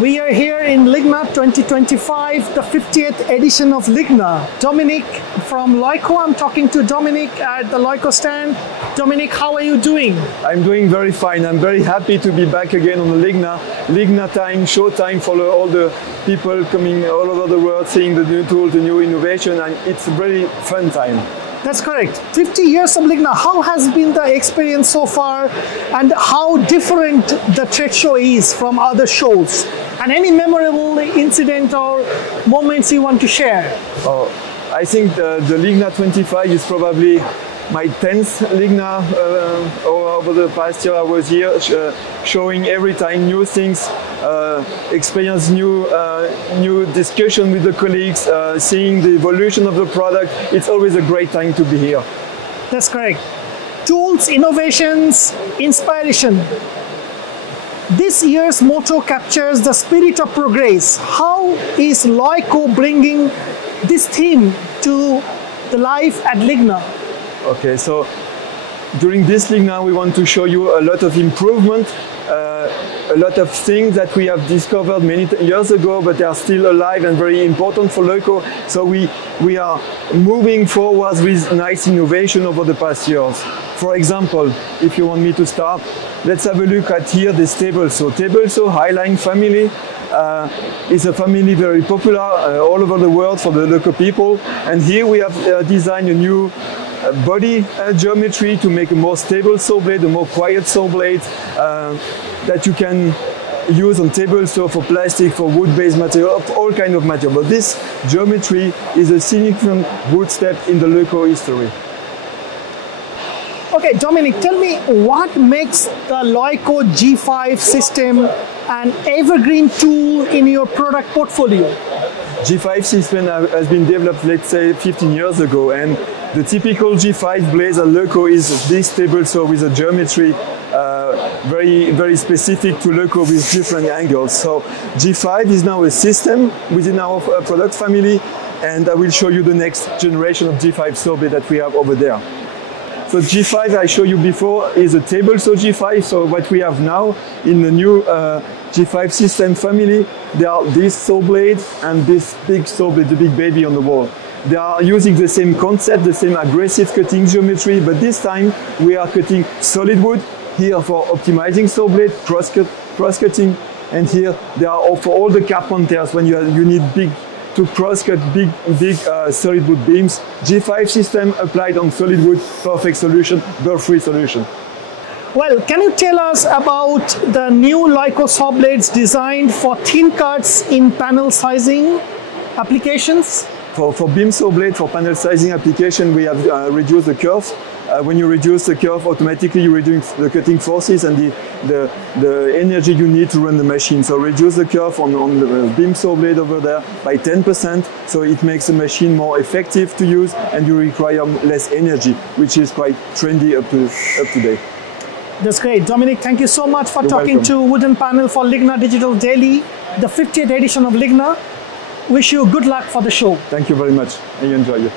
We are here in LIGNA 2025, the 50th edition of LIGNA. Dominic from LEUCO. I'm talking to Dominic at the LEUCO stand. Dominic, how are you doing? I'm doing very fine. I'm very happy to be back again on the LIGNA time, show time for all the people coming all over the world, seeing the new tools, the new innovation, and it's a very fun time. That's correct. 50 years of LIGNA. How has been the experience so far, and how different the trade show is from other shows? And any memorable incident or moments you want to share? Oh, I think the LIGNA 25 is probably my 10th LIGNA. Over the past year I was here showing every time new things, experience new discussion with the colleagues, seeing the evolution of the product. It's always a great time to be here. That's correct. Tools, innovations, inspiration. This year's motto captures the spirit of progress. How is LEUCO bringing this theme to the life at LIGNA? Okay, so during this LIGNA we want to show you a lot of improvement, a lot of things that we have discovered many years ago, but they are still alive and very important for LEUCO. So we are moving forward with nice innovation over the past years. For example, if you want me to start, let's have a look at here this table saw. Table saw Highline family is a family very popular all over the world for the LEUCO people. And here we have designed a new body geometry to make a more stable saw blade, a more quiet saw blade that you can use on table saw for plastic, for wood-based material, all kind of material. But this geometry is a significant good step in the LEUCO history. Okay, Dominic, tell me what makes the LEUCO G5 system an evergreen tool in your product portfolio? G5 system has been developed, let's say, 15 years ago, and the typical G5 blade at LEUCO is this table saw with a geometry very specific to LEUCO with different angles. So G5 is now a system within our product family, and I will show you the next generation of G5 saw blade that we have over there. So G5 I showed you before is a table saw G5. So what we have now in the new G5 system family, there are this saw blade and this big saw blade, the big baby on the wall. They are using the same concept, the same aggressive cutting geometry, but this time we are cutting solid wood. Here for optimizing saw blade, cross-cutting, and here they are for all the carpenters when you need to cross-cut big solid wood beams. G5 system applied on solid wood, perfect solution, burr-free solution. Well, can you tell us about the new LEUCO saw blades designed for thin cuts in panel sizing applications? For beam saw blade, for panel sizing application, we have reduced the curve. When you reduce the curve, automatically you reduce the cutting forces and the energy you need to run the machine. So reduce the curve on the beam saw blade over there by 10%. So it makes the machine more effective to use, and you require less energy, which is quite trendy up to date. That's great. Dominic, thank you so much for You're talking welcome. to Wooden Panel for LIGNA Digital Daily, the 50th edition of LIGNA. Wish you good luck for the show. Thank you very much. I enjoy it.